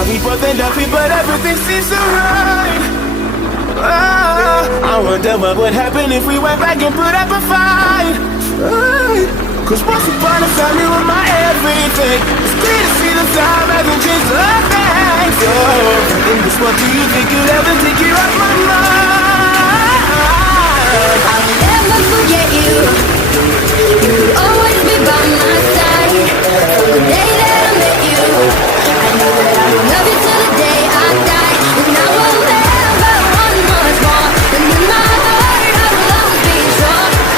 Now we both end up here, but everything seems so right. I wonder what would happen if we went back and put up a fight. Cause once upon a time you were my everything. It's clear to see the time hasn't changed a thing. So, in this world, do you think you'll ever take you off my mind? I'll never forget